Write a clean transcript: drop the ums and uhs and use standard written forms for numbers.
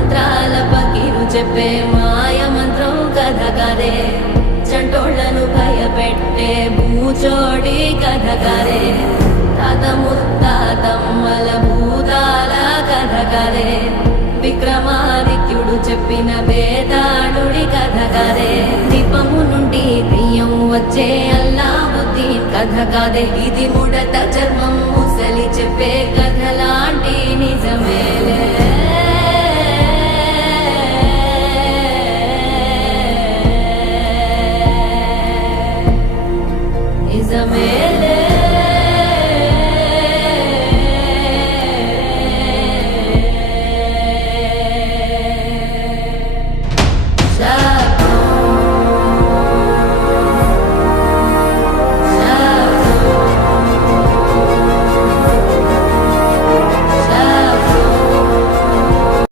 మంత్రాల పకీరు చెప్పే మాయ మంత్రం కథ కదే చంటోళ్లను భయపెట్టే భూచోడి కథ కదే తాత ముత్తాతమ్మల భూతాల కథ కదే విక్రమాదిత్యుడు చెప్పిన వేదాళుడి కథ కదే దీపము నుండి దెయ్యం వచ్చే అల్లావుద్దీన్ కథ కాదే ఇది ముడత చర్మం ముసలి చెప్పే కథ